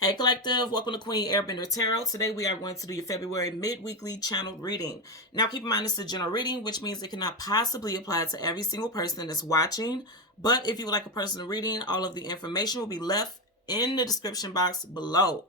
Hey Collective, welcome to Queen Airbender Tarot. Today we are going to do your February mid-weekly channel reading. Now keep in mind this is a general reading, which means it cannot possibly apply to every single person that's watching. But if you would like a personal reading, all of the information will be left in the description box below.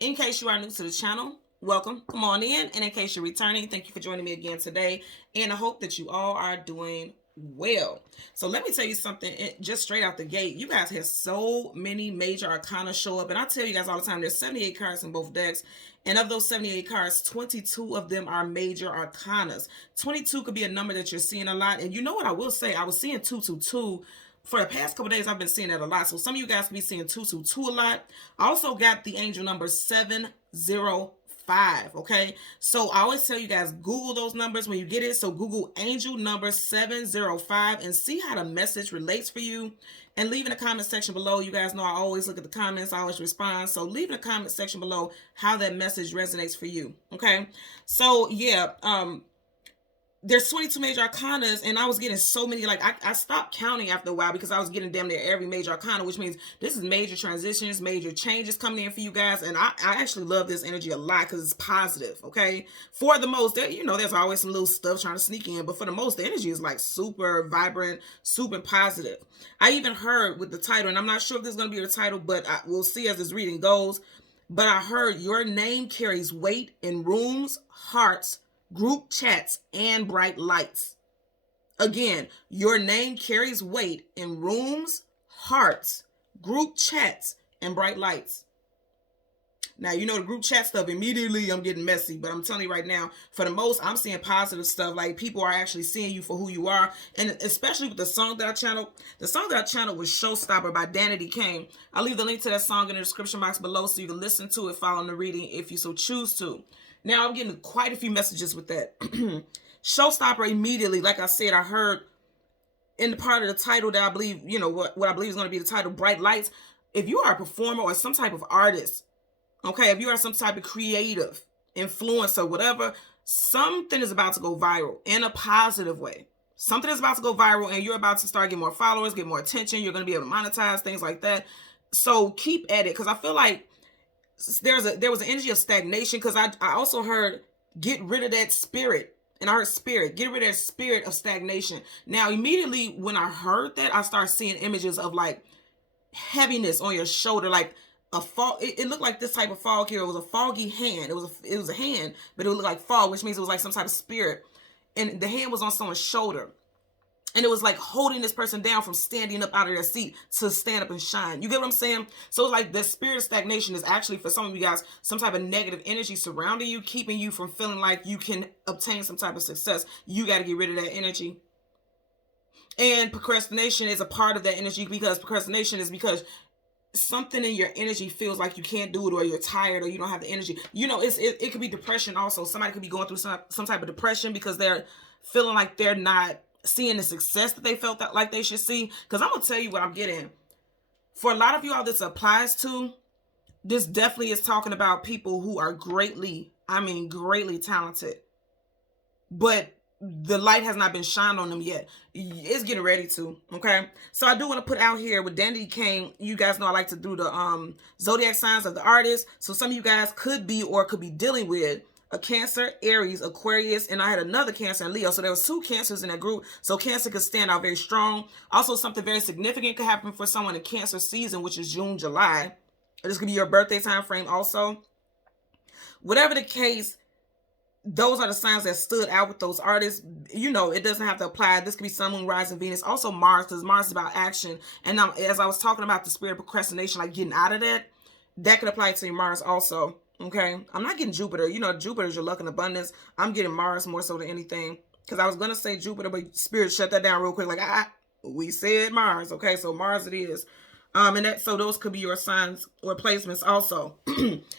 In case you are new to the channel, welcome, come on in. And in case you're returning, thank you for joining me again today. And I hope that you all are doing well. So let me tell you something, just straight out the gate, you guys had so many major arcana show up, and I tell you guys all the time, there's 78 cards in both decks, and of those 78 cards, 22 of them are major arcanas. 22 could be a number that you're seeing a lot, and you know what I will say, I was seeing 222 for the past couple days. I've been seeing that a lot, so some of you guys can be seeing 222 a lot. I also got the angel number 705. Okay, so I always tell you guys, Google those numbers when you get it. So Google angel number 705 and see how the message relates for you, and leave in the comment section below. You guys know I always look at the comments, I always respond, so leave in the comment section below how that message resonates for you. Okay, so yeah, there's 22 major arcanas, and I was getting so many, like I stopped counting after a while because I was getting damn near every major arcana, which means this is major transitions, major changes coming in for you guys. And I actually love this energy a lot because it's positive. Okay, for the most, you know, there's always some little stuff trying to sneak in, but for the most, the energy is like super vibrant, super positive. I even heard with the title, and I'm not sure if this is going to be the title, but we'll see as this reading goes, but I heard your name carries weight in rooms, hearts, group chats, and bright lights. Again, your name carries weight in rooms, hearts, group chats, and bright lights. Now, you know the group chat stuff, immediately I'm getting messy, but I'm telling you right now, for the most, I'm seeing positive stuff. Like, people are actually seeing you for who you are. And especially with the song that I channeled, was Showstopper by Danity Kane. I'll leave the link to that song in the description box below so you can listen to it following the reading if you so choose to. Now, I'm getting quite a few messages with that. Showstopper, immediately, like I said, I heard in the part of the title that I believe, you know, what I believe is going to be the title, Bright Lights. If you are a performer or some type of artist, okay, if you are some type of creative influencer, whatever, something is about to go viral in a positive way. Something is about to go viral, and you're about to start getting more followers, get more attention. You're going to be able to monetize, things like that. So keep at it, because I feel like there was an energy of stagnation, because I also heard get rid of that spirit, and I heard spirit, get rid of that spirit of stagnation. Now, immediately when I heard that, I started seeing images of like heaviness on your shoulder, like a fog. It looked like this type of fog here. It was a foggy hand. It was a hand, but it would look like fog, which means it was like some type of spirit, and the hand was on someone's shoulder. And it was like holding this person down from standing up out of their seat to stand up and shine. You get what I'm saying? So it's like the spirit of stagnation is actually, for some of you guys, some type of negative energy surrounding you, keeping you from feeling like you can obtain some type of success. You got to get rid of that energy. And procrastination is a part of that energy, because procrastination is because something in your energy feels like you can't do it, or you're tired, or you don't have the energy. You know, it could be depression also. Somebody could be going through some type of depression because they're feeling like they're not seeing the success that they felt that like they should see. Because I'm gonna tell you what I'm getting. For a lot of you all this applies to, this definitely is talking about people who are greatly, I mean greatly talented, but the light has not been shined on them yet. It's getting ready to. Okay, so I do want to put out here with Danity Kane, you guys know I like to do the zodiac signs of the artist. So some of you guys could be dealing with a Cancer, Aries, Aquarius, and I had another Cancer and Leo. So there was 2 Cancers in that group. So Cancer could stand out very strong. Also, something very significant could happen for someone in Cancer season, which is June, July. This could be your birthday time frame also. Whatever the case, those are the signs that stood out with those artists. You know, it doesn't have to apply. This could be Sun, Moon, Rising, Venus. Also Mars, because Mars is about action. And now, as I was talking about the spirit of procrastination, like getting out of that, that could apply to your Mars also. Okay, I'm not getting Jupiter. You know, Jupiter is your luck and abundance. I'm getting Mars more so than anything, because I was going to say Jupiter, but Spirit shut that down real quick. Like, we said Mars. Okay, so Mars it is. And so those could be your signs or placements also.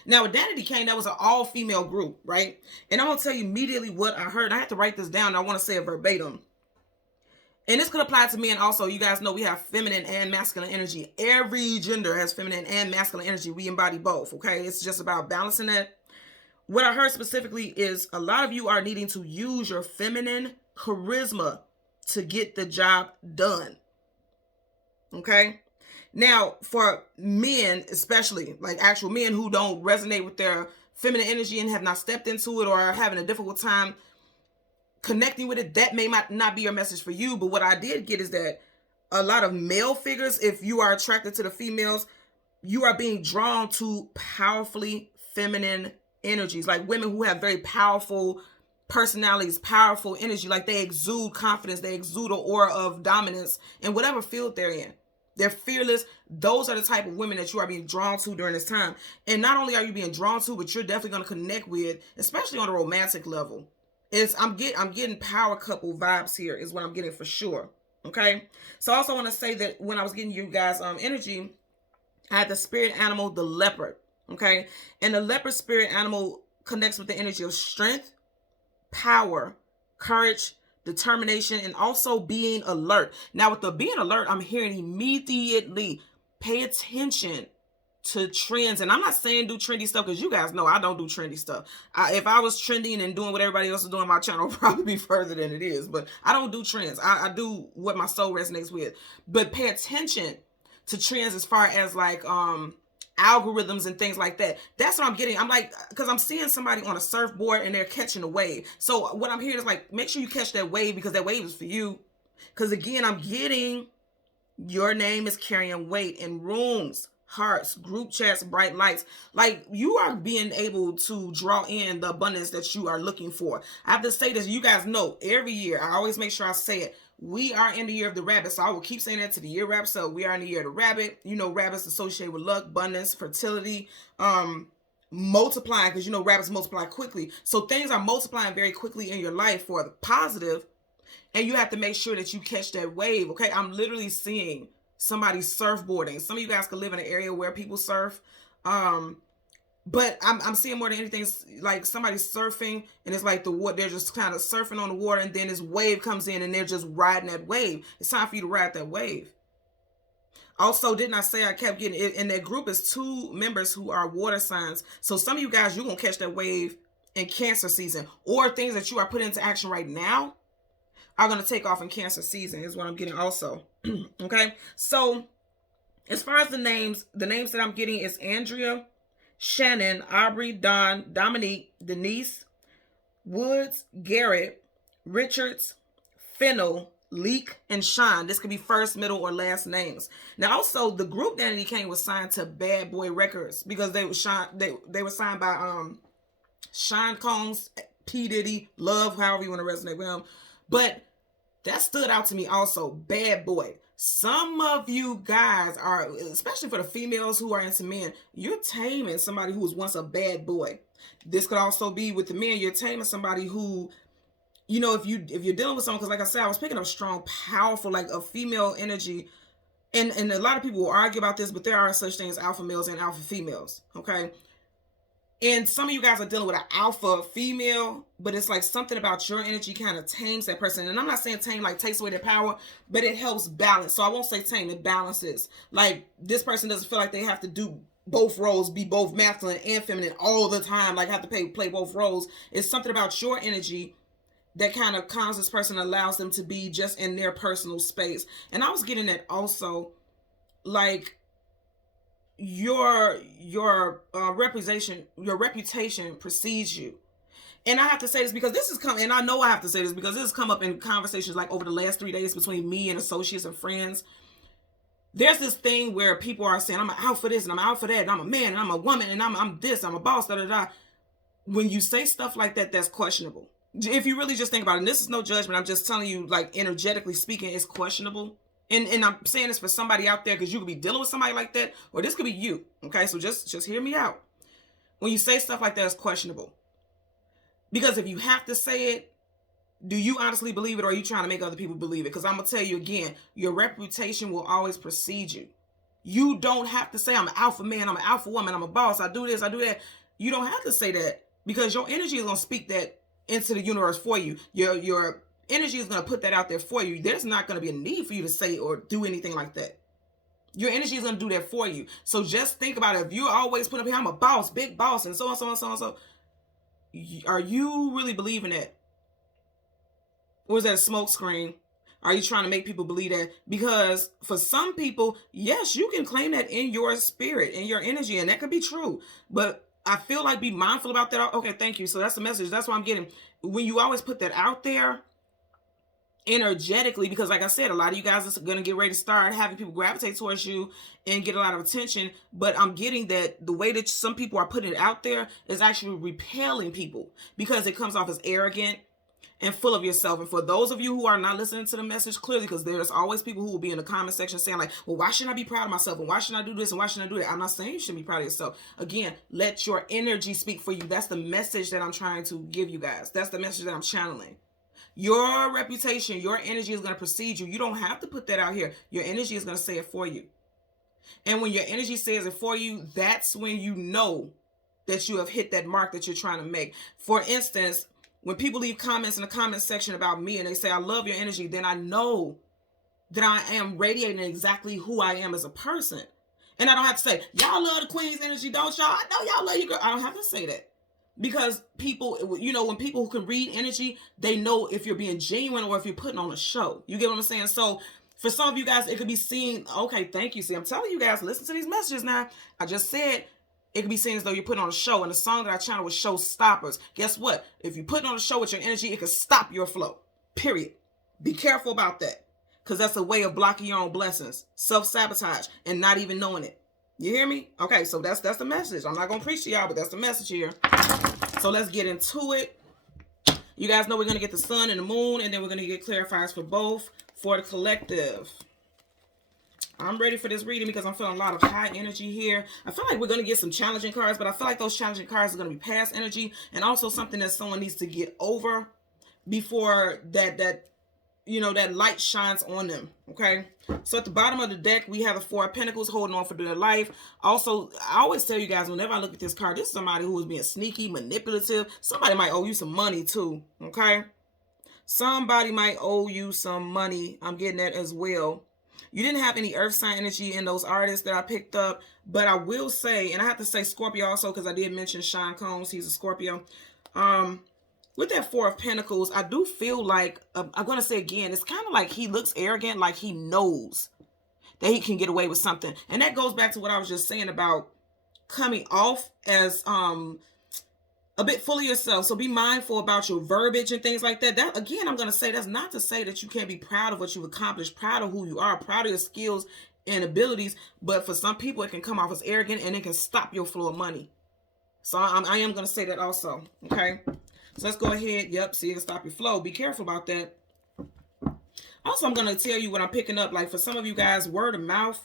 Now, with Danity Kane, that was an all-female group, right? And I'm going to tell you immediately what I heard. I had to write this down. I want to say it verbatim. And this could apply to men also. You guys know we have feminine and masculine energy. Every gender has feminine and masculine energy. We embody both, okay? It's just about balancing that. What I heard specifically is a lot of you are needing to use your feminine charisma to get the job done, okay? Now, for men, especially like actual men who don't resonate with their feminine energy and have not stepped into it or are having a difficult time connecting with it, that may not be your message for you. But what I did get is that a lot of male figures, if you are attracted to the females, you are being drawn to powerfully feminine energies, like women who have very powerful personalities, powerful energy, like they exude confidence, they exude an aura of dominance in whatever field they're in. They're fearless. Those are the type of women that you are being drawn to during this time. And not only are you being drawn to, but you're definitely going to connect with, especially on a romantic level. I'm getting power couple vibes here is what I'm getting for sure. Okay. So I also want to say that when I was getting you guys energy, I had the spirit animal, the leopard. Okay. And the leopard spirit animal connects with the energy of strength, power, courage, determination, and also being alert. Now with the being alert, I'm hearing immediately pay attention to trends. And I'm not saying do trendy stuff, because you guys know I don't do trendy stuff. If I was trending and doing what everybody else is doing, my channel would probably be further than it is. But I don't do trends. I do what my soul resonates with. But pay attention to trends as far as like algorithms and things like that. That's what I'm getting. I'm like, because I'm seeing somebody on a surfboard and they're catching a wave. So what I'm hearing is like, make sure you catch that wave, because that wave is for you. Because again, I'm getting your name is carrying weight in rooms, hearts, group chats, bright lights. Like you are being able to draw in the abundance that you are looking for. I have to say this, you guys know every year, I always make sure I say it. We are in the year of the rabbit. So I will keep saying that to the year wraps up. We are in the year of the rabbit. You know, rabbits associated with luck, abundance, fertility, multiplying, because you know rabbits multiply quickly. So things are multiplying very quickly in your life for the positive, and you have to make sure that you catch that wave. Okay, I'm literally seeing somebody surfboarding. Some of you guys could live in an area where people surf. But I'm seeing more than anything like somebody surfing, and it's like they're just kind of surfing on the water, and then this wave comes in and they're just riding that wave. It's time for you to ride that wave. Also, didn't I say I kept getting it in that group is 2 members who are water signs. So some of you guys, you're going to catch that wave in Cancer season, or things that you are putting into action right now are going to take off in Cancer season is what I'm getting also. Okay. So as far as the names that I'm getting is Andrea, Shannon, Aubrey, Don, Dominique, Denise, Woods, Garrett, Richards, Fennel, Leak, and Sean. This could be first, middle, or last names. Now, also, the group Danity Kane was signed to Bad Boy Records because they were signed by Sean Combs, P. Diddy, Love, however you want to resonate with him. But that stood out to me also, Bad Boy. Some of you guys are, especially for the females who are into men, you're taming somebody who was once a bad boy. This could also be with the men. You're taming somebody who, you know, if you're dealing with someone, because like I said, I was picking up strong, powerful, like a female energy. And a lot of people will argue about this, but there are such things as alpha males and alpha females. Okay. And some of you guys are dealing with an alpha female, but it's like something about your energy kind of tames that person. And I'm not saying tame like takes away their power, but it helps balance. So I won't say tame, it balances. Like this person doesn't feel like they have to do both roles, be both masculine and feminine all the time, like have to play both roles. It's something about your energy that kind of calms this person, allows them to be just in their personal space. And I was getting that also, like, your reputation precedes you. And I have to say this because this has come, and I know I have to say this because this has come up in conversations like over the last 3 days between me and associates and friends. There's this thing where people are saying, I'm out for this and I'm out for that, and I'm a man and I'm a woman and I'm this, I'm a boss, da da da. When you say stuff like that, that's questionable. If you really just think about it, and this is no judgment, I'm just telling you, like, energetically speaking, it's questionable. And I'm saying this for somebody out there because you could be dealing with somebody like that, or this could be you. Okay, so just hear me out. When you say stuff like that, it's questionable. Because if you have to say it, do you honestly believe it, or are you trying to make other people believe it? Because I'm going to tell you again, your reputation will always precede you. You don't have to say, I'm an alpha man, I'm an alpha woman, I'm a boss, I do this, I do that. You don't have to say that because your energy is going to speak that into the universe for you. Your energy is going to put that out there for you. There's not going to be a need for you to say or do anything like that. Your energy is going to do that for you. So just think about it. If you're always putting up here, I'm a boss, big boss, and so on, so on, so on, so are you really believing that? Or is that a smoke screen? Are you trying to make people believe that? Because for some people, yes, you can claim that in your spirit, in your energy, and that could be true. But I feel like be mindful about that. Okay, thank you. So that's the message. That's what I'm getting. When you always put that out there energetically, because like I said, a lot of you guys are going to get ready to start having people gravitate towards you and get a lot of attention. But I'm getting that the way that some people are putting it out there is actually repelling people because it comes off as arrogant and full of yourself. And for those of you who are not listening to the message clearly, because there's always people who will be in the comment section saying like, well, why shouldn't I be proud of myself? And why shouldn't I do this? And why shouldn't I do that? I'm not saying you shouldn't be proud of yourself. Again, let your energy speak for you. That's the message that I'm trying to give you guys. That's the message that I'm channeling. Your reputation, your energy is going to precede you. You don't have to put that out here. Your energy is going to say it for you. And when your energy says it for you, that's when you know that you have hit that mark that you're trying to make. For instance, when people leave comments in the comment section about me and they say, I love your energy, then I know that I am radiating exactly who I am as a person. And I don't have to say, y'all love the queen's energy, don't y'all? I know y'all love you, girl. I don't have to say that. Because people, you know, when people who can read energy, they know if you're being genuine or if you're putting on a show. You get what I'm saying? So for some of you guys, it could be seen, okay, thank you. See, I'm telling you guys, listen to these messages now. I just said it could be seen as though you're putting on a show. And the song that I channeled was Show Stoppers. Guess what? If you're putting on a show with your energy, it could stop your flow. Period. Be careful about that. Because that's a way of blocking your own blessings. Self-sabotage and not even knowing it. You hear me? Okay, so that's the message. I'm not going to preach to y'all, but that's the message here. So let's get into it. You guys know we're going to get the sun and the moon, and then we're going to get clarifiers for both for the collective. I'm ready for this reading because I'm feeling a lot of high energy here. I feel like we're going to get some challenging cards, but I feel like those challenging cards are going to be past energy and also something that someone needs to get over before that you know, that light shines on them. Okay, so at the bottom of the deck we have the Four of Pentacles, holding on for their life. Also, I always tell you guys, whenever I look at this card, this is somebody who is being sneaky, manipulative. Somebody might owe you some money too. Okay, somebody might owe you some money. I'm getting that as well. You didn't have any earth sign energy in those artists that I picked up, but I will say, and I have to say Scorpio also because I did mention Sean Combs, he's a Scorpio. With that Four of Pentacles, I do feel like, I'm going to say again, it's kind of like he looks arrogant, like he knows that he can get away with something. And that goes back to what I was just saying about coming off as a bit full of yourself. So be mindful about your verbiage and things like that. That, again, I'm going to say that's not to say that you can't be proud of what you've accomplished, proud of who you are, proud of your skills and abilities. But for some people, it can come off as arrogant and it can stop your flow of money. So I am going to say that also. Okay. So let's go ahead. Yep. See, it'll stop your flow. Be careful about that. Also, I'm going to tell you what I'm picking up. Like for some of you guys, word of mouth,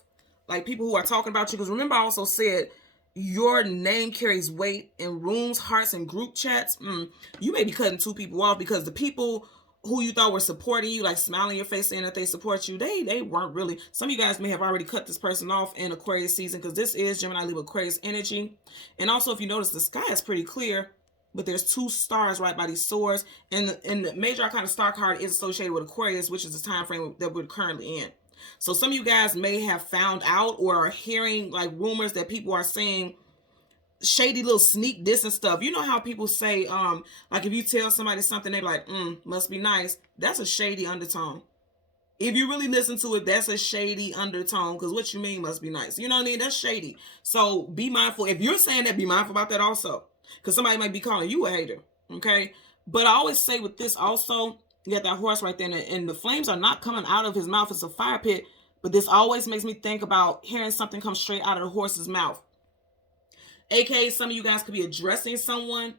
like people who are talking about you. Because remember, I also said your name carries weight in rooms, hearts, and group chats. You may be cutting two people off because the people who you thought were supporting you, like smiling in your face saying that they support you, they weren't really. Some of you guys may have already cut this person off in Aquarius season because this is Gemini, Libra, Aquarius energy. And also, if you notice, the sky is pretty clear. But there's two stars right by these swords. And the major arcana star card is associated with Aquarius, which is the time frame that we're currently in. So some of you guys may have found out or are hearing like rumors that people are saying shady little sneak diss and stuff. You know how people say, like if you tell somebody something, they're like, must be nice. That's a shady undertone. If you really listen to it, that's a shady undertone. Because what you mean must be nice. You know what I mean? That's shady. So be mindful. If you're saying that, be mindful about that also. Because somebody might be calling you a hater, okay? But I always say with this also, you got that horse right there, and the flames are not coming out of his mouth. It's a fire pit. But this always makes me think about hearing something come straight out of the horse's mouth. AKA, some of you guys could be addressing someone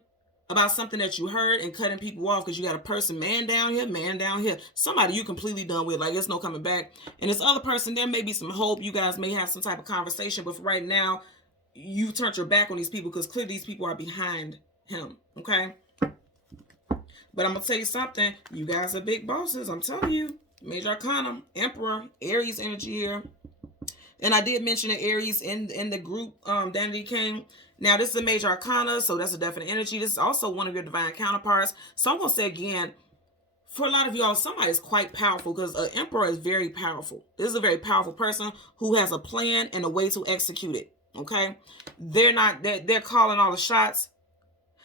about something that you heard and cutting people off because you got a person, man down here. Somebody you completely done with, like there's no coming back. And this other person, there may be some hope. You guys may have some type of conversation, but for right now, you turned your back on these people because clearly these people are behind him, okay? But I'm going to tell you something. You guys are big bosses, I'm telling you. Major Arcana, Emperor, Aries energy here. And I did mention the Aries in the group, Danity King. Now, this is a Major Arcana, so that's a definite energy. This is also one of your divine counterparts. So I'm going to say again, for a lot of y'all, somebody is quite powerful because an Emperor is very powerful. This is a very powerful person who has a plan and a way to execute it. Okay, they're calling all the shots.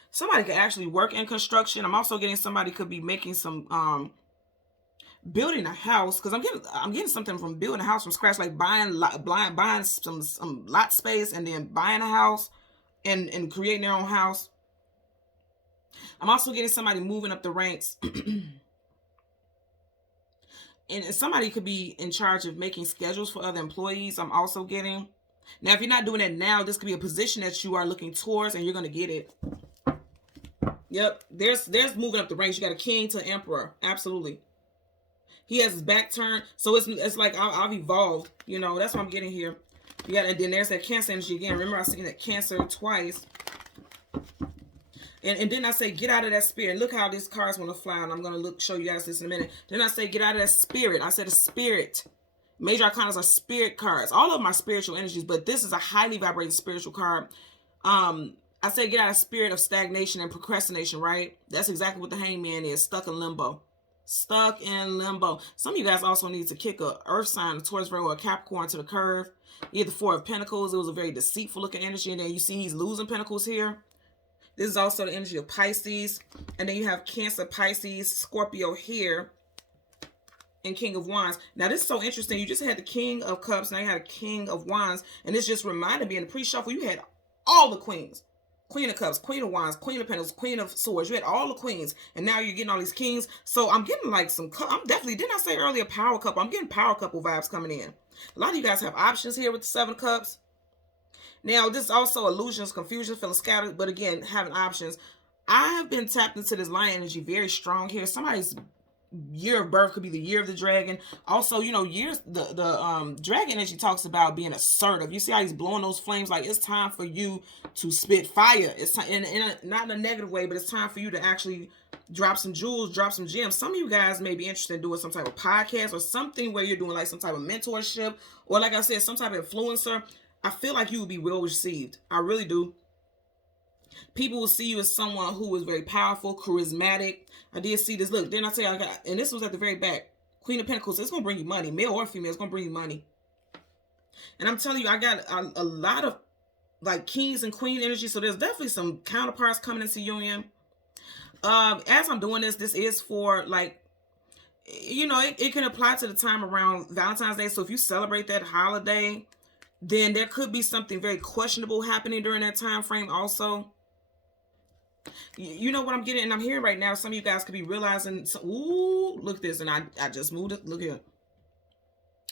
Somebody could actually work in construction. I'm also getting somebody could be making some building a house, because I'm getting something from building a house from scratch, like buying some lot space and then buying a house and creating their own house. I'm also getting somebody moving up the ranks. And somebody could be in charge of making schedules for other employees. I'm also getting. Now, if you're not doing that now, this could be a position that you are looking towards, and you're going to get it. Yep, there's moving up the ranks. You got a king to emperor. Absolutely. He has his back turned, so it's like I've evolved. You know, that's what I'm getting here. You got, and then there's that Cancer energy again. Remember, I seen that Cancer twice. And then I say, get out of that spirit. Look how these cards want to fly, and I'm going to show you guys this in a minute. Then I say, get out of that spirit. I said a spirit. Major arcanas are spirit cards. All of them are spiritual energies, but this is a highly vibrating spiritual card. I say, get out of spirit of stagnation and procrastination, right? That's exactly what the Hangman is, stuck in limbo. Stuck in limbo. Some of you guys also need to kick a earth sign, a Taurus, Virgo, or a Capricorn to the curve. You had the Four of Pentacles. It was a very deceitful looking energy, and then you see he's losing Pentacles here. This is also the energy of Pisces. And then you have Cancer, Pisces, Scorpio here, and King of Wands. Now, this is so interesting. You just had the King of Cups. Now you had a King of Wands. And this just reminded me in the pre-shuffle, you had all the queens. Queen of Cups, Queen of Wands, Queen of Pentacles, Queen of Swords. You had all the queens. And now you're getting all these kings. So I'm getting like some, I'm definitely, didn't I say earlier power couple? I'm getting power couple vibes coming in. A lot of you guys have options here with the 7 Cups. Now, this is also illusions, confusion, feeling scattered, but again, having options. I have been tapped into this lion energy very strong here. Somebody's year of birth could be the year of the dragon. Also, you know, years the dragon energy talks about being assertive. You see how he's blowing those flames? Like, it's time for you to spit fire. It's time, not in a negative way, but it's time for you to actually drop some jewels, drop some gems. Some of you guys may be interested in doing some type of podcast or something where you're doing like some type of mentorship, or like I said, some type of influencer. I feel like you will be well received. I really do. People will see you as someone who is very powerful, charismatic. I did see this. Look, didn't I say I got, and this was at the very back. Queen of Pentacles. It's going to bring you money. Male or female, it's going to bring you money. And I'm telling you, I got a lot of like kings and queen energy. So there's definitely some counterparts coming into union. As I'm doing this, this is for like, you know, it can apply to the time around Valentine's Day. So if you celebrate that holiday, then there could be something very questionable happening during that time frame also. You know what I'm getting, and I'm hearing right now, some of you guys could be realizing, ooh, look at this, and I just moved it. Look here.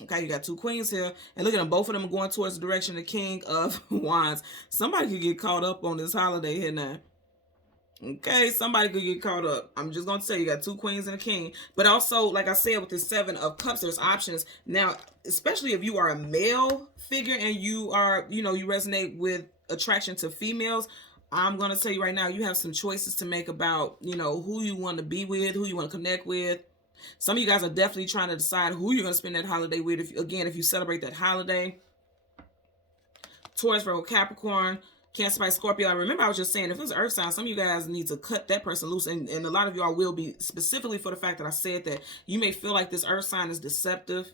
Okay, you got 2 queens here, and look at them. Both of them are going towards the direction of the King of Wands. Somebody could get caught up on this holiday here now. Okay, somebody could get caught up. I'm just going to say you got 2 queens and a king. But also, like I said, with the 7 of Cups, there's options. Now, especially if you are a male figure and you are, you know, you resonate with attraction to females, I'm going to tell you right now, you have some choices to make about, you know, who you want to be with, who you want to connect with. Some of you guys are definitely trying to decide who you're going to spend that holiday with. If you celebrate that holiday. Taurus, Virgo, Capricorn, Cancer, Pisces, Scorpio. I remember I was just saying, if it's Earth sign, some of you guys need to cut that person loose. And a lot of y'all will be, specifically for the fact that I said that. You may feel like this Earth sign is deceptive.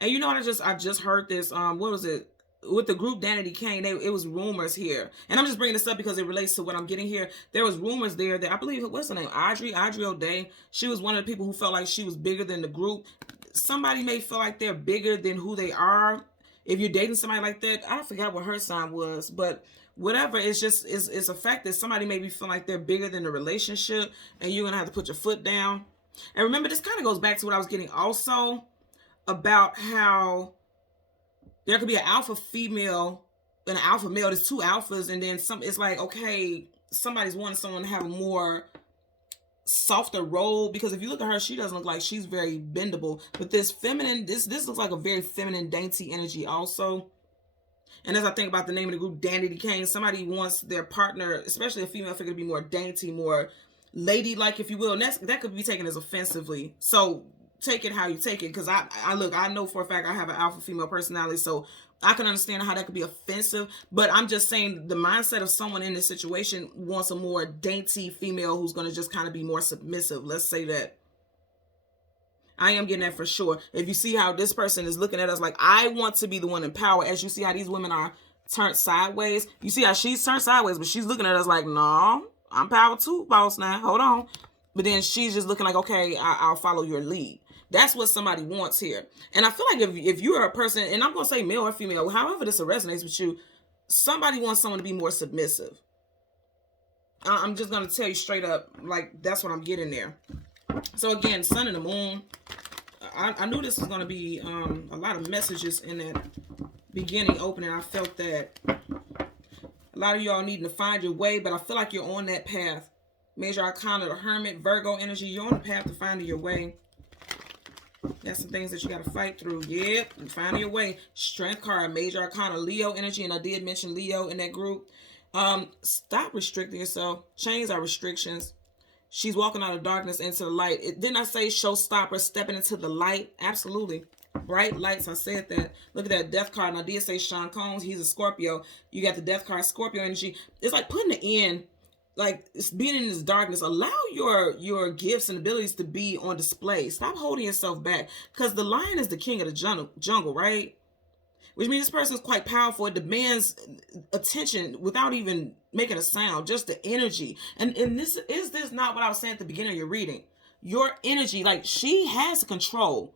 And you know what, I just heard this, what was it? With the group Danity Kane, it was rumors here. And I'm just bringing this up because it relates to what I'm getting here. There was rumors there that, I believe, what's her name? Audrey O'Day. She was one of the people who felt like she was bigger than the group. Somebody may feel like they're bigger than who they are. If you're dating somebody like that, I forgot what her sign was, but whatever, it's just, it's a fact that somebody may be feeling like they're bigger than the relationship, and you're going to have to put your foot down. And remember, this kind of goes back to what I was getting also about how there could be an alpha female and an alpha male. There's 2 alphas, and then some, it's like, okay, somebody's wanting someone to have a more softer role, because if you look at her, she doesn't look like she's very bendable, but this feminine, this looks like a very feminine, dainty energy also. And as I think about the name of the group, Danity Kane, somebody wants their partner, especially a female figure, to be more dainty, more ladylike, if you will, and that could be taken as offensively. So take it how you take it, because I know for a fact I have an alpha female personality, so I can understand how that could be offensive. But I'm just saying the mindset of someone in this situation wants a more dainty female who's going to just kind of be more submissive. Let's say that. I am getting that for sure. If you see how this person is looking at us like, I want to be the one in power, as you see how these women are turned sideways. You see how she's turned sideways, but she's looking at us like, no, I'm power too, boss now. Hold on. But then she's just looking like, okay, I'll follow your lead. That's what somebody wants here. And I feel like if you're a person, and I'm going to say male or female, however this resonates with you, somebody wants someone to be more submissive. I'm just going to tell you straight up, like, that's what I'm getting there. So again, sun and the moon. I knew this was going to be a lot of messages in that beginning opening. I felt that a lot of y'all needing to find your way, but I feel like you're on that path. Major Arcana, the Hermit, Virgo energy. You're on the path to finding your way. That's some things that you got to fight through. Yep, finding your way. Strength card, Major Arcana, Leo energy, and I did mention Leo in that group. Stop restricting yourself. Chains are restrictions. She's walking out of darkness into the light. Didn't I say showstopper, stepping into the light? Absolutely. Bright lights, I said that. Look at that death card. And I did say Sean Combs, he's a Scorpio. You got the death card, Scorpio energy. It's like putting it in, like it's being in this darkness. Allow your gifts and abilities to be on display. Stop holding yourself back. Because the lion is the king of the jungle, right? Which means this person is quite powerful. It demands attention without even making a sound, just the energy. And this not what I was saying at the beginning of your reading? Your energy, like she has control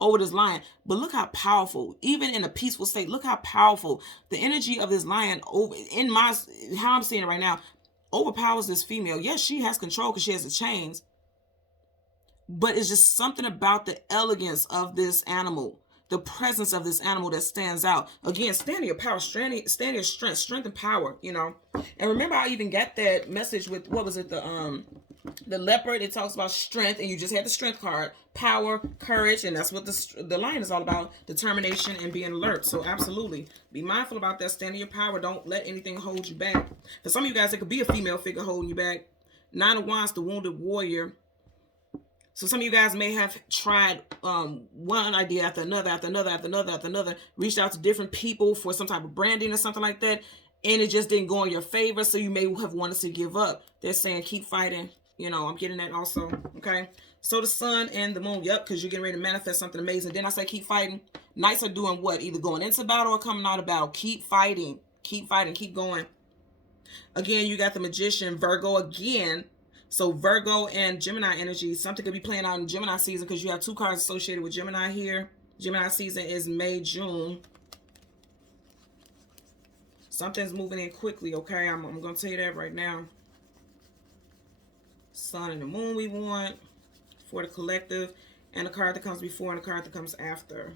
over this lion, but look how powerful, even in a peaceful state, look how powerful the energy of this lion over in my, how I'm seeing it right now, overpowers this female. Yes, she has control because she has the chains, but it's just something about the elegance of this animal, the presence of this animal that stands out. Again, stand in your power, stand in your strength and power, you know. And remember, I even got that message with, what was it, the leopard. It talks about strength, and you just had the strength card, power, courage, and that's what the lion is all about, determination and being alert. So absolutely, be mindful about that. Stand in your power. Don't let anything hold you back. For some of you guys, it could be a female figure holding you back. Nine of Wands, the wounded warrior. So some of you guys may have tried one idea after another, reached out to different people for some type of branding or something like that, and it just didn't go in your favor, so you may have wanted to give up. They're saying keep fighting. You know, I'm getting that also, okay? So the sun and the moon, yep, because you're getting ready to manifest something amazing. Then I say keep fighting. Knights are doing what? Either going into battle or coming out of battle. Keep fighting. Keep fighting. Keep going. Again, you got the Magician, Virgo again. So Virgo and Gemini energy, something could be playing out in Gemini season because you have two cards associated with Gemini here. Gemini season is May, June. Something's moving in quickly, okay? I'm going to tell you that right now. Sun and the moon we want for the collective, and the card that comes before and the card that comes after.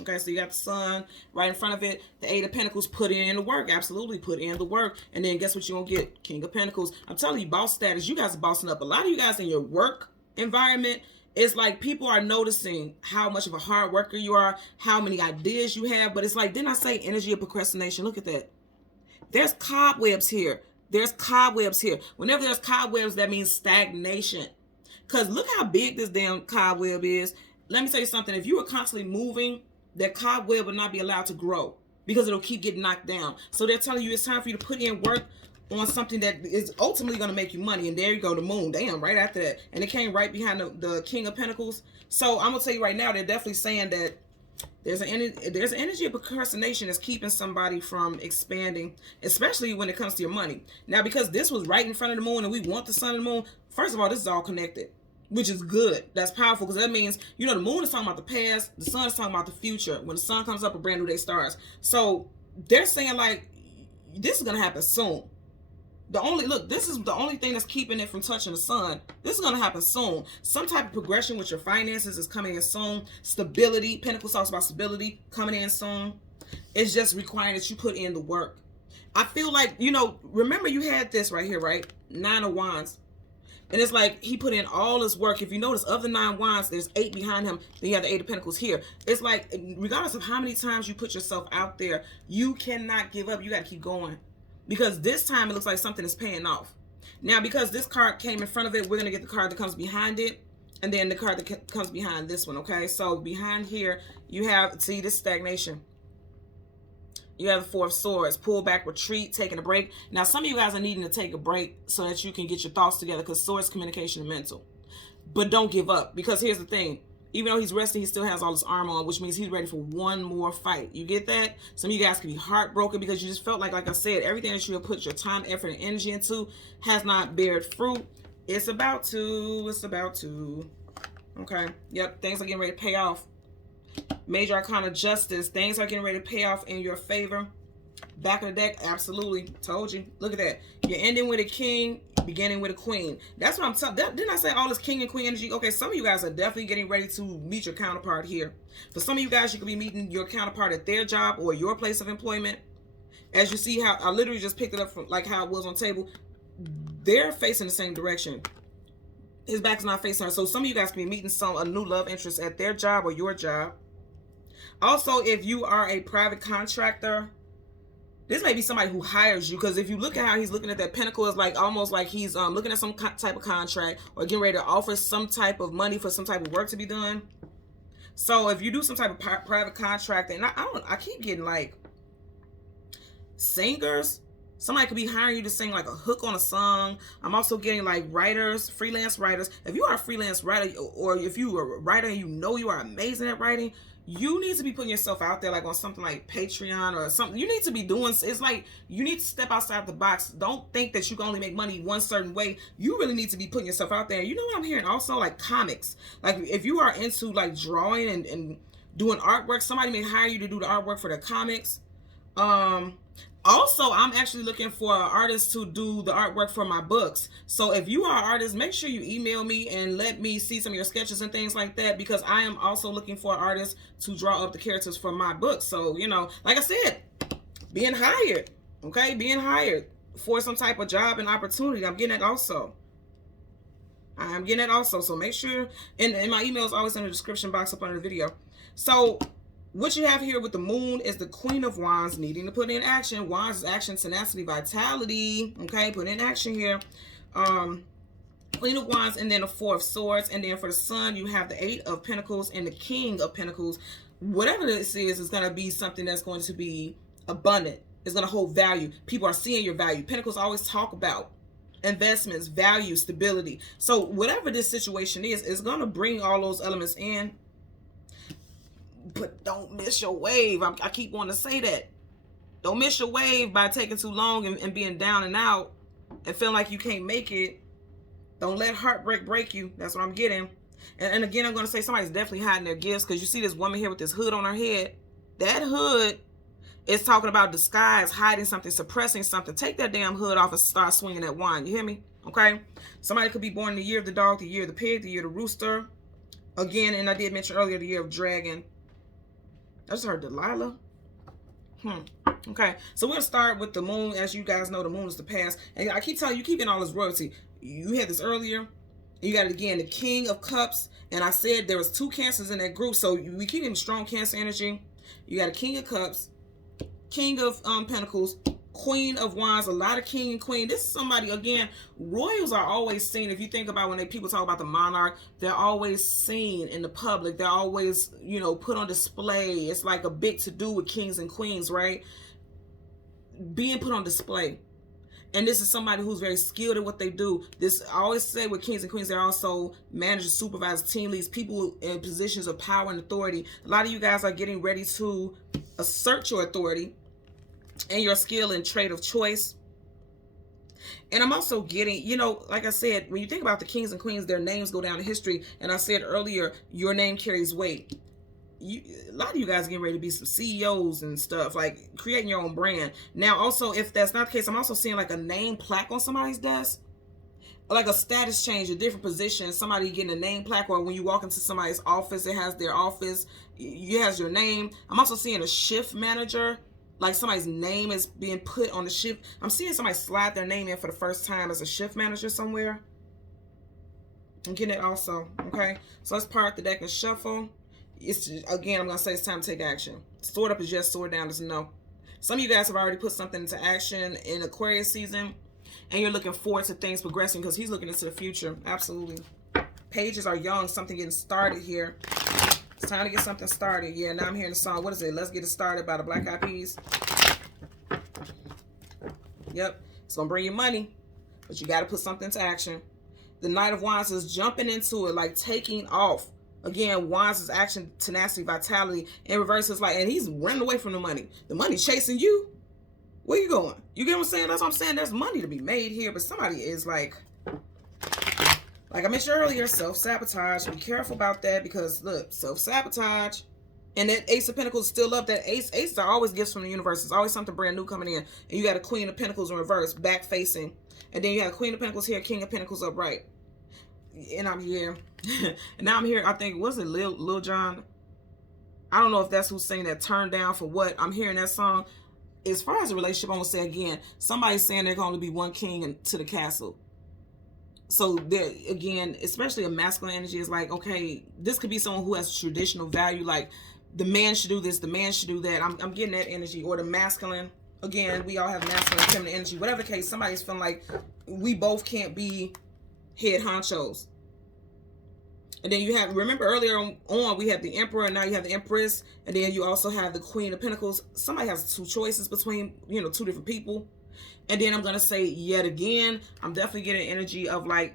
Okay, so you got the sun right in front of it. The Eight of Pentacles, put in the work. Absolutely, put in the work. And then guess what you're going to get? King of Pentacles. I'm telling you, boss status. You guys are bossing up. A lot of you guys in your work environment, it's like people are noticing how much of a hard worker you are, how many ideas you have. But it's like, didn't I say energy of procrastination? Look at that. There's cobwebs here. There's cobwebs here. Whenever there's cobwebs, that means stagnation. Because look how big this damn cobweb is. Let me tell you something. If you are constantly moving, that cobweb will not be allowed to grow because it'll keep getting knocked down. So they're telling you it's time for you to put in work on something that is ultimately going to make you money. And there you go, the moon. Damn, right after that. And it came right behind the King of Pentacles. So I'm going to tell you right now, they're definitely saying that there's an energy of procrastination that's keeping somebody from expanding, especially when it comes to your money. Now, because this was right in front of the moon and we want the sun and the moon, first of all, this is all connected, which is good. That's powerful because that means, you know, the moon is talking about the past, the sun is talking about the future. When the sun comes up, a brand new day starts. So they're saying like, this is going to happen soon. This is the only thing that's keeping it from touching the sun. This is going to happen soon. Some type of progression with your finances is coming in soon. Stability, Pentacles talks about stability coming in soon. It's just requiring that you put in the work. I feel like, you know, remember you had this right here, right? Nine of Wands. And it's like he put in all his work. If you notice, of the 9 wands, there's 8 behind him. Then you have the 8 of Pentacles here. It's like, regardless of how many times you put yourself out there, you cannot give up. You got to keep going. Because this time it looks like something is paying off. Now, because this card came in front of it, we're going to get the card that comes behind it. And then the card that comes behind this one, okay? So behind here, you have, see, this stagnation. You have the 4 of Swords, pull back, retreat, taking a break. Now, some of you guys are needing to take a break so that you can get your thoughts together because Swords, communication, and mental. But don't give up, because here's the thing. Even though he's resting, he still has all his armor on, which means he's ready for one more fight. You get that? Some of you guys can be heartbroken because you just felt like I said, everything that you have put your time, effort, and energy into has not bared fruit. It's about to. It's about to. Okay. Yep. Things are getting ready to pay off. Major Arcana Justice. Things are getting ready to pay off in your favor. Back of the deck, absolutely. Told you. Look at that. You're ending with a king, beginning with a queen. That's what I'm talking. Didn't I say all this king and queen energy? Okay, some of you guys are definitely getting ready to meet your counterpart here. For some of you guys, you could be meeting your counterpart at their job or your place of employment. As you see how I literally just picked it up from like how it was on the table. They're facing the same direction. His back's not facing her. So some of you guys can be meeting a new love interest at their job or your job. Also, if you are a private contractor, this may be somebody who hires you, because if you look at how he's looking at that pentacle, it's like almost like he's looking at some type of contract or getting ready to offer some type of money for some type of work to be done. So if you do some type of private contract, and I keep getting like singers. Somebody could be hiring you to sing like a hook on a song. I'm also getting like writers, freelance writers. If you are a freelance writer, or if you are a writer and you know you are amazing at writing, you need to be putting yourself out there like on something like Patreon or something. You need to be doing, it's like you need to step outside the box. Don't think that you can only make money one certain way. You really need to be putting yourself out there. You know what I'm hearing also? Like comics. Like if you are into like drawing and doing artwork, somebody may hire you to do the artwork for their comics. Also, I'm actually looking for an artist to do the artwork for my books. So if you are an artist, make sure you email me and let me see some of your sketches and things like that, because I am also looking for an artist to draw up the characters for my books. So, you know, like I said, being hired, okay? Being hired for some type of job and opportunity. I'm getting that also. I'm getting that also. So make sure, and my email is always in the description box up under the video. So what you have here with the moon is the Queen of Wands needing to put in action. Wands is action, tenacity, vitality. Okay, put in action here. Queen of Wands, and then the Four of Swords. And then for the Sun, you have the Eight of Pentacles and the King of Pentacles. Whatever this is going to be something that's going to be abundant. It's going to hold value. People are seeing your value. Pentacles always talk about investments, value, stability. So whatever this situation is, it's going to bring all those elements in. But don't miss your wave. I keep wanting to say that. Don't miss your wave by taking too long and being down and out and feeling like you can't make it. Don't let heartbreak break you. That's what I'm getting. And again, I'm going to say somebody's definitely hiding their gifts, because you see this woman here with this hood on her head. That hood is talking about disguise, hiding something, suppressing something. Take that damn hood off and start swinging that wine. You hear me? Okay? Somebody could be born in the year of the dog, the year of the pig, the year of the rooster. Again, and I did mention earlier, the year of dragon. I just heard Delilah. Okay, so we're going to start with the moon. As you guys know, the moon is the past. And I keep telling you, you keep getting all this royalty. You had this earlier. You got it again, the King of Cups. And I said there was 2 Cancers in that group. So we keep getting strong Cancer energy. You got a King of Cups, King of Pentacles, Queen of Wands, a lot of king and queen. This is somebody, again, royals are always seen. If you think about when people talk about the monarch, they're always seen in the public. They're always, you know, put on display. It's like a big to-do with kings and queens, right? Being put on display. And this is somebody who's very skilled at what they do. This, I always say with kings and queens, they're also managers, supervisors, team leads, people in positions of power and authority. A lot of you guys are getting ready to assert your authority and your skill and trade of choice. And I'm also getting, you know, like I said, when you think about the kings and queens, their names go down in history. And I said earlier, your name carries weight. A lot of you guys are getting ready to be some CEOs and stuff, like creating your own brand. Now, also, if that's not the case, I'm also seeing like a name plaque on somebody's desk. Like a status change, a different position, somebody getting a name plaque, or when you walk into somebody's office, it has their office, it has your name. I'm also seeing a shift manager. Like somebody's name is being put on the shift. I'm seeing somebody slide their name in for the first time as a shift manager somewhere. I'm getting it also, okay? So let's part the deck and shuffle. It's, again, I'm going to say it's time to take action. Sword up is yes, sword down is no. Some of you guys have already put something into action in Aquarius season, and you're looking forward to things progressing because he's looking into the future. Absolutely. Pages are young, something getting started here. It's time to get something started. Yeah, now I'm hearing the song. What is it? Let's Get It Started by the Black Eyed Peas. Yep. It's going to bring you money, but you got to put something into action. The Knight of Wands is jumping into it, like taking off. Again, Wands is action, tenacity, vitality. In reverse, it's like, and he's running away from the money. The money's chasing you. Where you going? You get what I'm saying? That's what I'm saying. There's money to be made here, but somebody is like I mentioned earlier, self-sabotage. Be careful about that because, look, self-sabotage. And that Ace of Pentacles is still up. That aces are always gifts from the universe. There's always something brand new coming in. And you got a Queen of Pentacles in reverse, back facing. And then you got a Queen of Pentacles here, King of Pentacles upright. And I'm here. And now I'm here, I think, was it Lil Jon? I don't know if that's who's saying that, turn down for what. I'm hearing that song. As far as a relationship, I'm going to say again, somebody's saying there's going to be one king to the castle. So there, again, especially a masculine energy is like, okay, this could be someone who has traditional value, like the man should do this, the man should do that. I'm getting that energy. Or the masculine. Again, we all have masculine and feminine energy. Whatever the case, somebody's feeling like we both can't be head honchos. And then you have, remember earlier on we had the Emperor, and now you have the Empress, and then you also have the Queen of Pentacles. Somebody has two choices between, you know, two different people. And then I'm going to say yet again, I'm definitely getting energy of like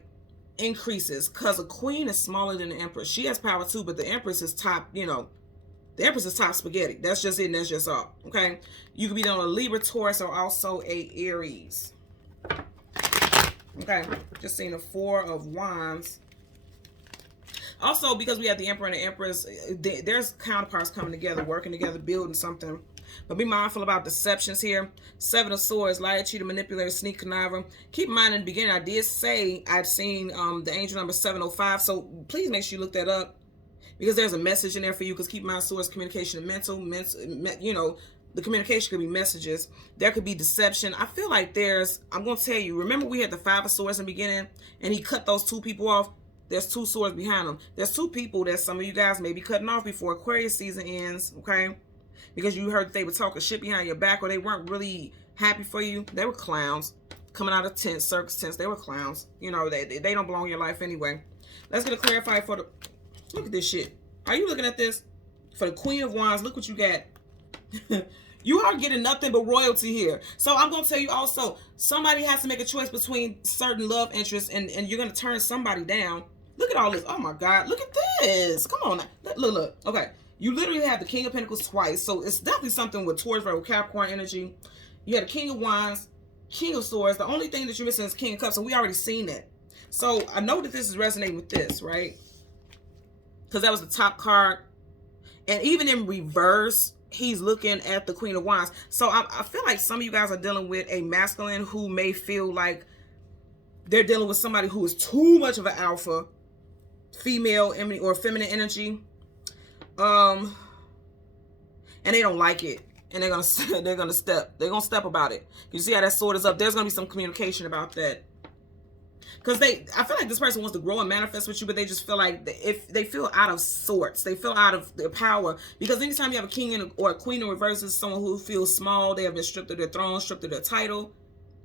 increases, because a queen is smaller than the Empress. She has power too, but the Empress is top, you know, the Empress is top spaghetti. That's just it, and that's just all. Okay, you could be on a Libra, Taurus, or also a Aries. Okay, just seeing the Four of Wands. Also, because we have the Emperor and the Empress, there's counterparts coming together, working together, building something. But be mindful about deceptions here. Seven of Swords, liar, cheater, manipulator, sneak, conniver. Keep in mind, in the beginning, I did say I'd seen the angel number 705. So please make sure you look that up, because there's a message in there for you. Because keep in mind, Swords, communication, and mental, you know, the communication could be messages. There could be deception. I feel like there's, I'm going to tell you, remember we had the Five of Swords in the beginning, and he cut those two people off? There's two swords behind them. There's two people that some of you guys may be cutting off before Aquarius season ends, okay? Because you heard they were talking shit behind your back, or they weren't really happy for you. They were clowns coming out of tents, circus tents. They were clowns. You know, they don't belong in your life anyway. Let's get a clarify for the, look at this shit. Are you looking at this? For the Queen of Wands, look what you got. You are getting nothing but royalty here. So I'm going to tell you also, somebody has to make a choice between certain love interests, and you're going to turn somebody down. Look at all this. Oh my God. Look at this. Come on. Look. Okay. You literally have the King of Pentacles twice. So it's definitely something with Taurus, Virgo, Capricorn energy. You had the King of Wands, King of Swords. The only thing that you're missing is King of Cups. And we already seen that. So I know that this is resonating with this, right? Because that was the top card. And even in reverse, he's looking at the Queen of Wands. So I feel like some of you guys are dealing with a masculine who may feel like they're dealing with somebody who is too much of an alpha, female or feminine energy, and they don't like it, and they're gonna step about it. You see how that sword is up? There's gonna be some communication about that, because I feel like this person wants to grow and manifest with you, but they just feel like if they feel out of sorts, they feel out of their power. Because anytime you have a king or a queen in reverse, is someone who feels small. They have been stripped of their throne, stripped of their title.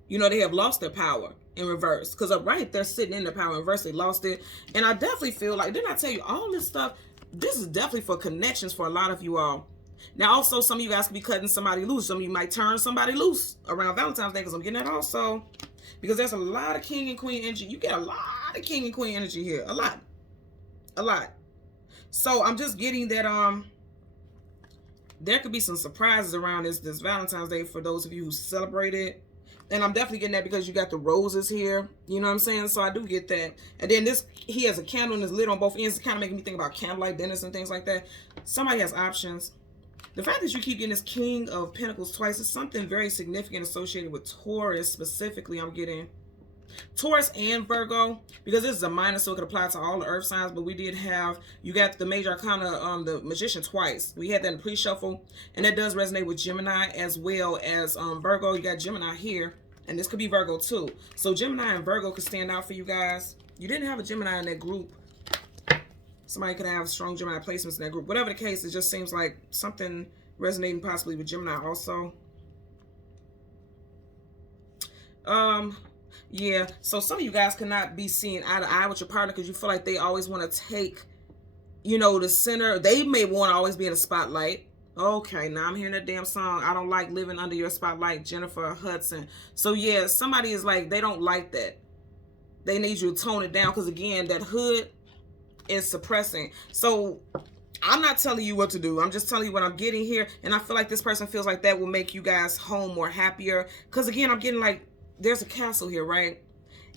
You know, they have lost their power in reverse. Because upright, they're sitting in their power. In reverse, they lost it. And I definitely feel like, didn't I tell you all this stuff? This is definitely for connections for a lot of you all. Now, also, some of you guys could be cutting somebody loose. Some of you might turn somebody loose around Valentine's Day, because I'm getting that also. Because there's a lot of King and Queen energy. You get a lot of King and Queen energy here. A lot. A lot. So I'm just getting that there could be some surprises around this Valentine's Day for those of you who celebrate it. And I'm definitely getting that because you got the roses here. You know what I'm saying? So I do get that. And then this, he has a candle in his lid on both ends. It's kind of making me think about candlelight dinners and things like that. Somebody has options. The fact that you keep getting this King of Pentacles twice is something very significant associated with Taurus specifically. I'm getting Taurus and Virgo, because this is a minor, so it could apply to all the earth signs. But we did have, you got the major arcana, the Magician twice. We had that in the pre-shuffle, and that does resonate with Gemini as well as Virgo. You got Gemini here, and this could be Virgo too. So Gemini and Virgo could stand out for you guys. You didn't have a Gemini in that group. Somebody could have strong Gemini placements in that group. Whatever the case, it just seems like something resonating possibly with Gemini also. Yeah, so some of you guys cannot be seeing eye to eye with your partner because you feel like they always want to take, you know, the center. They may want to always be in the spotlight. Okay, now I'm hearing that damn song. I don't like living under your spotlight, Jennifer Hudson. So yeah, somebody is like, they don't like that. They need you to tone it down because, again, that hood is suppressing. So I'm not telling you what to do. I'm just telling you what I'm getting here. And I feel like this person feels like that will make you guys home more happier. Because again, I'm getting like, there's a castle here, right?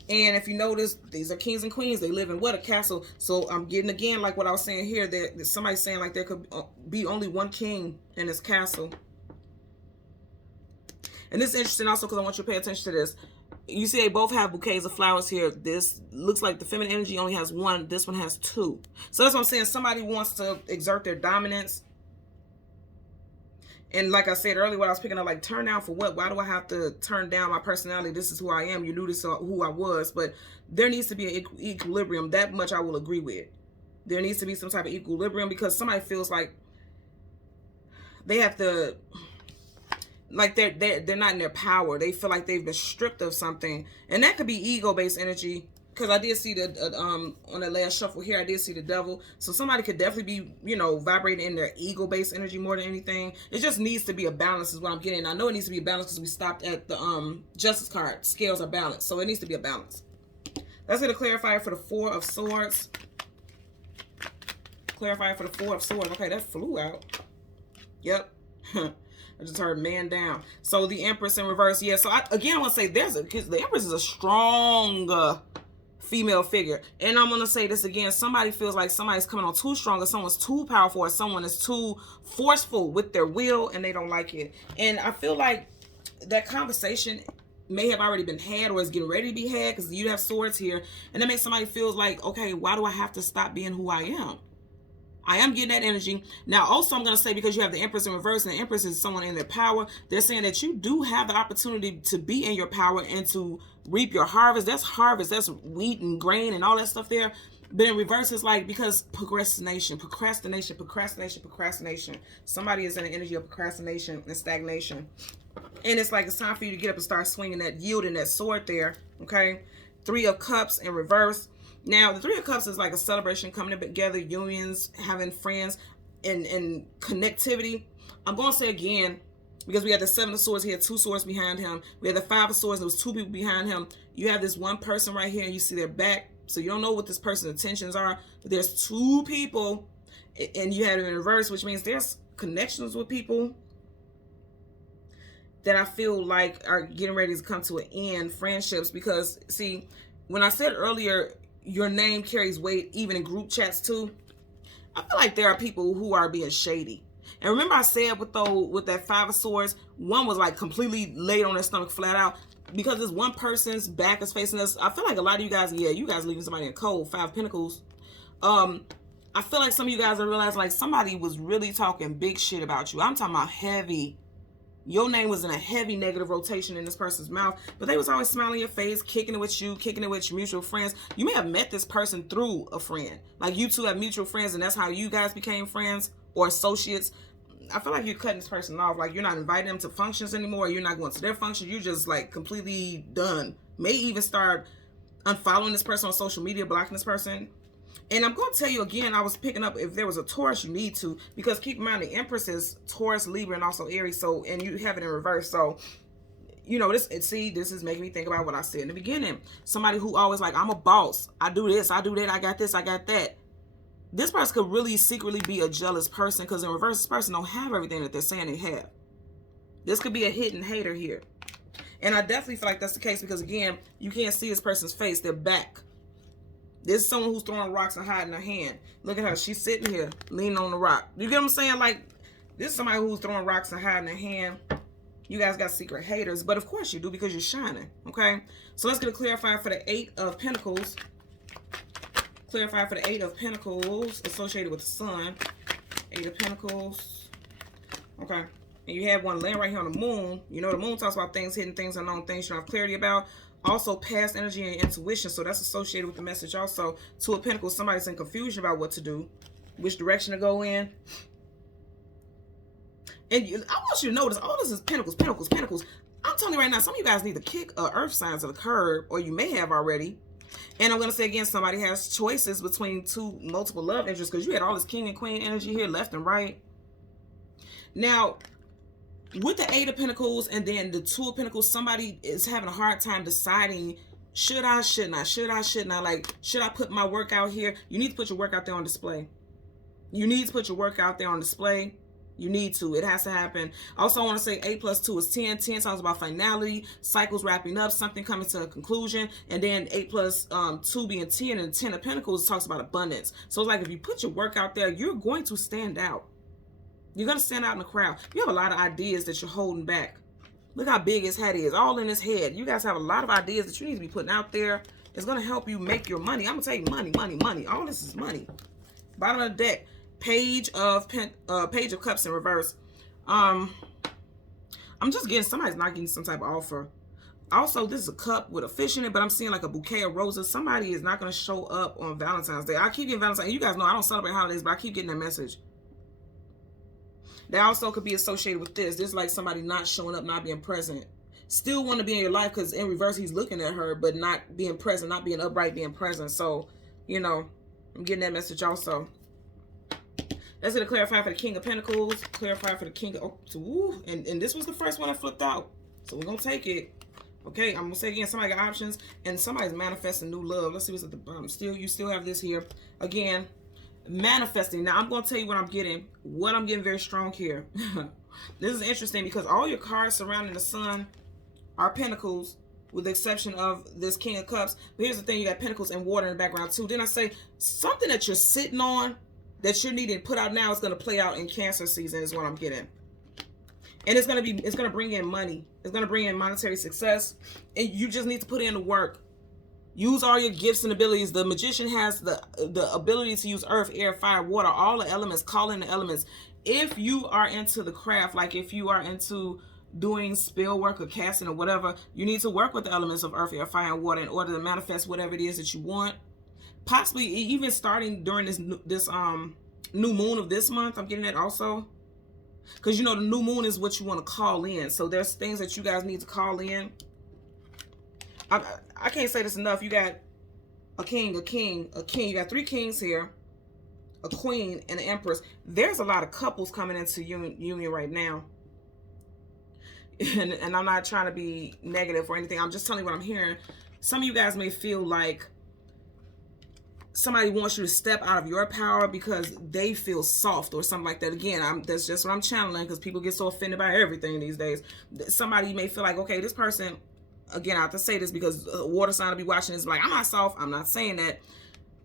And if you notice, these are kings and queens. They live in what? A castle. So I'm getting, again, like what I was saying here, that somebody's saying like there could be only one king in this castle. And this is interesting also because I want you to pay attention to this. You see they both have bouquets of flowers here. This looks like the feminine energy only has one. This one has two. So that's what I'm saying. Somebody wants to exert their dominance. And like I said earlier, what I was picking up, like, turn down for what? Why do I have to turn down my personality? This is who I am. You knew this who I was. But there needs to be an equilibrium. That much I will agree with. There needs to be some type of equilibrium because somebody feels like they have to, like they're not in their power. They feel like they've been stripped of something. And that could be ego-based energy. Because I did see the, on the last shuffle here, I did see the devil. So somebody could definitely be, you know, vibrating in their ego-based energy more than anything. It just needs to be a balance is what I'm getting. I know it needs to be a balance because we stopped at the Justice card. Scales are balanced. So it needs to be a balance. Let's get a clarifier for the Four of Swords. Clarifier for the Four of Swords. Okay, that flew out. Yep. I just heard man down. So the Empress in reverse. Yeah, so I want to say because the Empress is a strong female figure. And I'm going to say this again. Somebody feels like somebody's coming on too strong or someone's too powerful or someone is too forceful with their will and they don't like it. And I feel like that conversation may have already been had or is getting ready to be had because you have swords here. And that makes somebody feel like, okay, why do I have to stop being who I am? I am getting that energy. Now, also, I'm going to say because you have the Empress in reverse, and the Empress is someone in their power, they're saying that you do have the opportunity to be in your power and to reap your harvest. That's harvest. That's wheat and grain and all that stuff there. But in reverse, it's like because procrastination. Somebody is in the energy of procrastination and stagnation. And it's like it's time for you to get up and start swinging that, yielding that sword there, okay? Three of Cups in reverse. Now, the Three of Cups is like a celebration, coming together, unions, having friends, and connectivity. I'm going to say again, because we had the Seven of Swords, he had two swords behind him. We had the Five of Swords, there was two people behind him. You have this one person right here, and you see their back. So you don't know what this person's intentions are, but there's two people, and you had it in reverse, which means there's connections with people that I feel like are getting ready to come to an end, friendships, because, see, when I said earlier, your name carries weight even in group chats too. I feel like there are people who are being shady. And remember I said with that Five of Swords, one was like completely laid on their stomach flat out because this one person's back is facing us. I feel like a lot of you guys, yeah, you guys leaving somebody in cold. Five of Pentacles. I feel like some of you guys are realizing like somebody was really talking big shit about you. I'm talking about heavy. Your name was in a heavy negative rotation in this person's mouth, but they was always smiling in your face, kicking it with you, kicking it with your mutual friends. You may have met this person through a friend. Like you two have mutual friends and that's how you guys became friends or associates. I feel like you're cutting this person off. Like you're not inviting them to functions anymore. You're not going to their functions. You're just like completely done. May even start unfollowing this person on social media, blocking this person. And I'm going to tell you again, I was picking up if there was a Taurus, you need to, because keep in mind the Empress is Taurus, Libra, and also Aries. So, and you have it in reverse. So, you know, this is making me think about what I said in the beginning. Somebody who always like, I'm a boss. I do this, I do that, I got this, I got that. This person could really secretly be a jealous person because in reverse, this person don't have everything that they're saying they have. This could be a hidden hater here. And I definitely feel like that's the case because, again, you can't see this person's face. They're back. This is someone who's throwing rocks and hiding her hand. Look at her. She's sitting here leaning on the rock. You get what I'm saying? Like, this is somebody who's throwing rocks and hiding her hand. You guys got secret haters. But, of course, you do because you're shining. Okay? So, let's get a clarifier for the Eight of Pentacles. Clarifier for the Eight of Pentacles associated with the Sun. Eight of Pentacles. Okay. And you have one laying right here on the Moon. You know, the Moon talks about things, hidden things, unknown things you don't have clarity about. Also, past energy and intuition. So that's associated with the message also. Two of Pentacles, somebody's in confusion about what to do. Which direction to go in. And I want you to notice, all this is Pentacles, Pentacles, Pentacles. I'm telling you right now, some of you guys need to kick Earth signs to the curb. Or you may have already. And I'm going to say again, somebody has choices between multiple love interests. Because you had all this King and Queen energy here, left and right. Now, with the Eight of Pentacles and then the Two of Pentacles, somebody is having a hard time deciding Should I, shouldn't I? Should I, shouldn't I? Like, should I put my work out here? You need to put your work out there on display. You need to put your work out there on display. You need to. It has to happen. Also, I want to say 8 plus 2 is 10. 10 talks about finality, cycles wrapping up, something coming to a conclusion. And then 8 plus 2 being 10, and 10 of Pentacles talks about abundance. So it's like if you put your work out there, you're going to stand out. You're going to stand out in the crowd. You have a lot of ideas that you're holding back. Look how big his head is, all in his head. You guys have a lot of ideas that you need to be putting out there. It's going to help you make your money. I'm going to tell you money, money, money. All this is money. Bottom of the deck. Page of Cups in reverse. I'm just getting, somebody's not getting some type of offer. Also, this is a cup with a fish in it, but I'm seeing like a bouquet of roses. Somebody is not going to show up on Valentine's Day. I keep getting Valentine's. You guys know I don't celebrate holidays, but I keep getting that message. That also could be associated with this. There's like somebody not showing up, not being present. Still want to be in your life because in reverse, he's looking at her, but not being present, not being upright, being present. So, you know, I'm getting that message also. Let's get a clarify for the King of Pentacles. Clarify for the King of... Oh, and this was the first one I flipped out. So we're going to take it. Okay, I'm going to say again, somebody got options. And somebody's manifesting new love. Let's see what's at the bottom. You still have this here. Again, manifesting. Now, I'm going to tell you what I'm getting. What I'm getting very strong here. This is interesting because all your cards surrounding the sun are Pentacles, with the exception of this King of Cups. But here's the thing. You got Pentacles and water in the background, too. Then I say something that you're sitting on, that you're needing to put out now, is going to play out in Cancer season is what I'm getting. And it's going to bring in money. It's going to bring in monetary success. And you just need to put in the work. Use all your gifts and abilities. The magician has the ability to use earth, air, fire, water, all the elements, call in the elements. If you are into the craft, like if you are into doing spell work or casting or whatever, you need to work with the elements of earth, air, fire, and water in order to manifest whatever it is that you want. Possibly even starting during this new moon of this month. I'm getting that also. Because, you know, the new moon is what you want to call in. So there's things that you guys need to call in. I can't say this enough. You got a king, a king, a king. You got 3 kings here. A queen and an empress. There's a lot of couples coming into union right now. And I'm not trying to be negative or anything. I'm just telling you what I'm hearing. Some of you guys may feel like somebody wants you to step out of your power because they feel soft or something like that. Again, that's just what I'm channeling because people get so offended by everything these days. Somebody may feel like, okay, this person, again, I have to say this because water sign will be watching this, like, I'm not soft. I'm not saying that.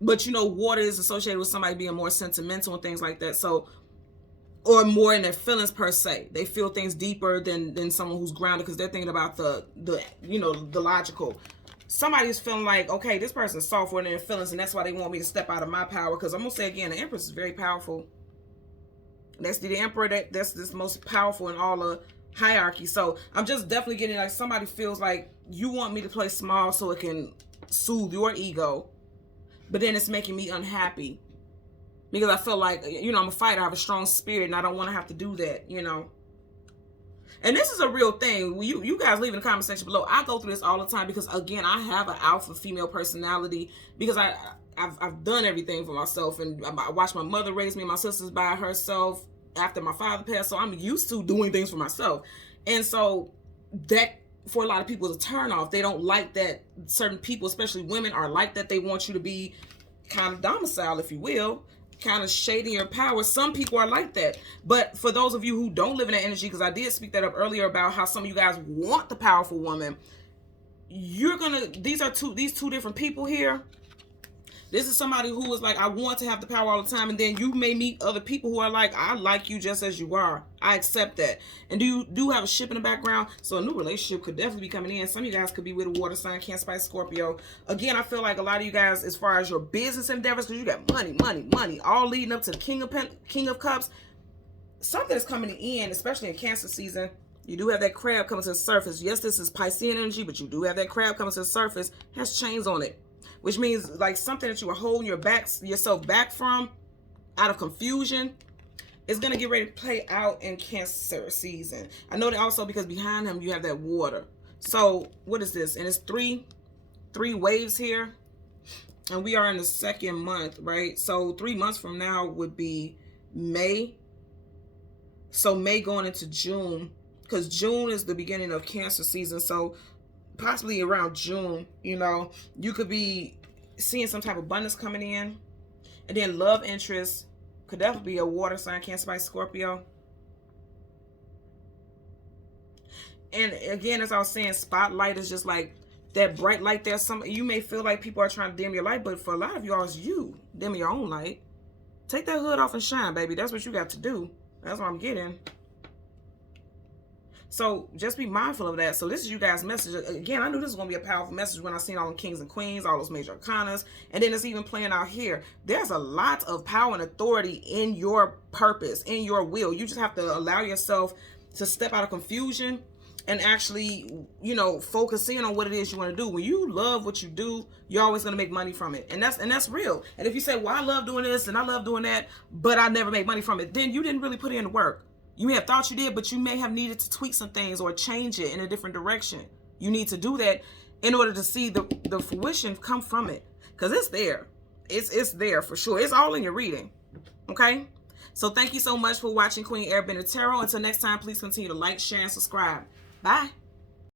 But, you know, water is associated with somebody being more sentimental and things like that. So, or more in their feelings per se. They feel things deeper than someone who's grounded because they're thinking about the you know, the logical. Somebody's feeling like, okay, this person's soft in their feelings, and that's why they want me to step out of my power. Because I'm going to say again, the Empress is very powerful. That's the Emperor, that's the most powerful in all the hierarchy. So I'm just definitely getting like somebody feels like you want me to play small so it can soothe your ego. But then it's making me unhappy. Because I feel like, you know, I'm a fighter, I have a strong spirit, and I don't want to have to do that, you know. And this is a real thing. You guys leave in the comment section below. I go through this all the time because, again, I have an alpha female personality because I've done everything for myself. And I watched my mother raise me, my sisters by herself after my father passed. So I'm used to doing things for myself. And so that, for a lot of people, is a turn off. They don't like that certain people, especially women, are like that. They want you to be kind of domicile, if you will. Kind of shading your power. Some people are like that. But for those of you who don't live in that energy, because I did speak that up earlier about how some of you guys want the powerful woman, these two different people here. This is somebody who is like, I want to have the power all the time. And then you may meet other people who are like, I like you just as you are. I accept that. And you do have a ship in the background. So a new relationship could definitely be coming in. Some of you guys could be with a water sign, Cancer, Pisces, Scorpio. Again, I feel like a lot of you guys, as far as your business endeavors, because you got money, money, money, all leading up to the King of Cups. Something is coming in, especially in Cancer season. You do have that crab coming to the surface. Yes, this is Piscean energy, but you do have that crab coming to the surface. It has chains on it. Which means like something that you were holding yourself back from out of confusion is going to get ready to play out in Cancer season. I know that also because behind him you have that water. So what is this? And it's three waves here. And we are in the 2nd month, right? So 3 months from now would be May. So May going into June. Because June is the beginning of Cancer season. So possibly around June, you know, you could be seeing some type of abundance coming in. And then love interest could definitely be a water sign, Cancer, Pisces, Scorpio. And again, as I was saying, spotlight is just like that bright light there. Some, you may feel like people are trying to dim your light, but for a lot of y'all, it's you dimming your own light. Take that hood off and shine, baby. That's what you got to do. That's what I'm getting. So just be mindful of that. So this is you guys' message. Again, I knew this was going to be a powerful message when I seen all the kings and queens, all those major arcanas. And then it's even playing out here. There's a lot of power and authority in your purpose, in your will. You just have to allow yourself to step out of confusion and actually, you know, focus in on what it is you want to do. When you love what you do, you're always going to make money from it. And that's real. And if you say, well, I love doing this and I love doing that, but I never make money from it, then you didn't really put in the work. You may have thought you did, but you may have needed to tweak some things or change it in a different direction. You need to do that in order to see the fruition come from it. Because it's there. It's there for sure. It's all in your reading. Okay? So thank you so much for watching Queen Airbender Tarot. Until next time, please continue to like, share, and subscribe. Bye.